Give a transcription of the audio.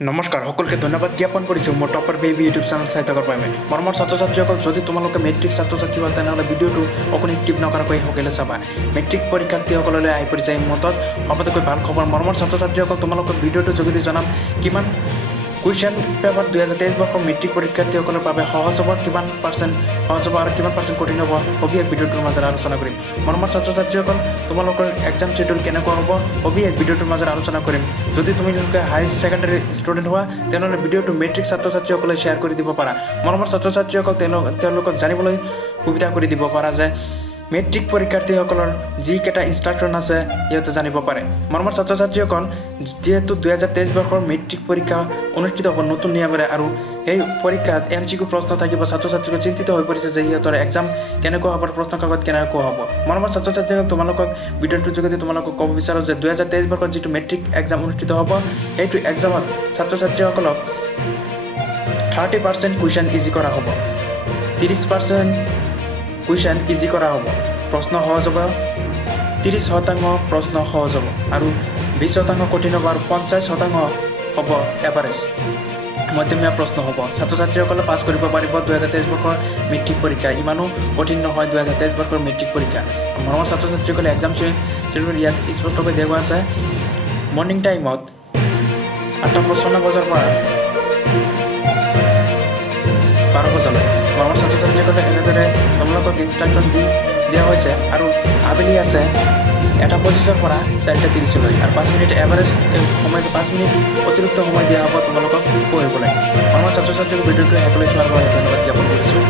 নমস্কাৰ সকলকে ধন্যবাদ জ্ঞাপন কৰিছোঁ মোৰ টপাৰ বেবী ইউটিউব চেনেল চাই থকাৰ বাবে মৰমৰ ছাত্ৰ ছাত্ৰীসকল যদি তোমালোকে মেট্ৰিক ছাত্ৰ ছাত্ৰী হোৱা তেনেহ'লে ভিডিঅ'টো অকণি স্কিপ নকৰাকৈ সকলোৱে চাবা মেট্ৰিক পৰীক্ষাৰ্থীসকললৈ আহি পৰিছে এই মুহূৰ্তত সবাতোকৈ ভাল খবৰ মৰমৰ ছাত্ৰ ছাত্ৰীসকল তোমালোকক ভিডিঅ'টোৰ যোগেদি জনাম কিমান কুৱেশ্যন পেপাৰ 2023 বৰ্ষৰ মেট্ৰিক পৰীক্ষাৰ্থীসকলৰ বাবে সহজ হ'ব কিমান পাৰ্চেণ্ট সহজ হ'ব আৰু কিমান পাৰ্চেণ্ট কঠিন হ'ব অভিয়াস ভিডিঅ'টোৰ মাজত আলোচনা কৰিম মৰমৰ ছাত্ৰ ছাত্ৰীসকল তোমালোকৰ এক্সাম শ্বেডিউল কেনেকুৱা হ'ব অভিয়াস ভিডিঅ'টোৰ মাজত আলোচনা কৰিম যদি তোমালোকে হাই ছেকেণ্ডাৰী ষ্টুডেণ্ট হোৱা তেনেহ'লে ভিডিঅ'টো মেট্ৰিক ছাত্ৰ ছাত্ৰীসকলে শ্বেয়াৰ কৰি দিব পাৰা মৰমৰ ছাত্ৰ ছাত্ৰীসকল তেওঁলোকক জানিবলৈ সুবিধা কৰি দিব পাৰা যে মেট্ৰিক পৰীক্ষাৰ্থীসকলৰ যিকেইটা ইনষ্ট্ৰাকশ্যন আছে সিহঁতে জানিব পাৰে মৰমৰ ছাত্ৰ ছাত্ৰীসকল যিহেতু 2023 বৰ্ষৰ মেট্ৰিক পৰীক্ষা অনুষ্ঠিত হ'ব নতুন নিয়মেৰে আৰু এই পৰীক্ষাত MCQ প্ৰশ্ন থাকিব ছাত্ৰ ছাত্ৰীসকল চিন্তিত হৈ পৰিছে যে সিহঁতৰ এক্সাম কেনেকুৱা হ'ব প্ৰশ্ন কাকত কেনেকুৱা হ'ব মৰমৰ ছাত্ৰ ছাত্ৰীসকল তোমালোকক ভিডিঅ'টোৰ যোগেদি তোমালোকক ক'ব বিচাৰোঁ যে 2023 বৰ্ষৰ যিটো মেট্ৰিক এক্সাম অনুষ্ঠিত হ'ব সেইটো এক্সামত ছাত্ৰ ছাত্ৰীসকলক 30% কুৱেশ্যন ইজি কৰা হ'ব 30% কুৱেশ্যন ইজি কৰা হ'ব প্ৰশ্ন সহজ হ'ব 30% প্ৰশ্ন সহজ হ'ব আৰু 20% কঠিন হ'ব আৰু 50% হ'ব এভাৰেজ মধ্যমীয়া প্ৰশ্ন হ'ব ছাত্ৰ ছাত্ৰীসকলে পাছ কৰিব পাৰিব 2023 বৰ্ষৰ মেট্ৰিক পৰীক্ষা ইমানো কঠিন নহয় 2023 বৰ্ষৰ মেট্ৰিক পৰীক্ষা মৰমৰ ছাত্ৰ ছাত্ৰীসকলে এক্সাম শ্বেডিউল ইয়াত স্পষ্টকৈ দেখুওৱা আছে মৰ্ণিং টাইমত 8:55 বজাৰ পৰা 12 বজালৈ মৰমৰ ছাত্ৰ ছাত্ৰীসকলে এনেদৰে তোমালোকক ইনষ্ট্ৰাকশ্যন দিয়া হৈছে আৰু আবেলি আছে 1:25 পৰা 4:30 আৰু 5 মিনিট এভাৰেজ সময় 5 মিনিট অতিৰিক্ত সময় দিয়া হ'ব তোমালোকক পঢ়িবলৈ মৰমৰ ছাত্ৰ ছাত্ৰীক ভিডিঅ'টো শেষলৈ চোৱাৰ বাবে ধন্যবাদ জ্ঞাপন কৰিছোঁ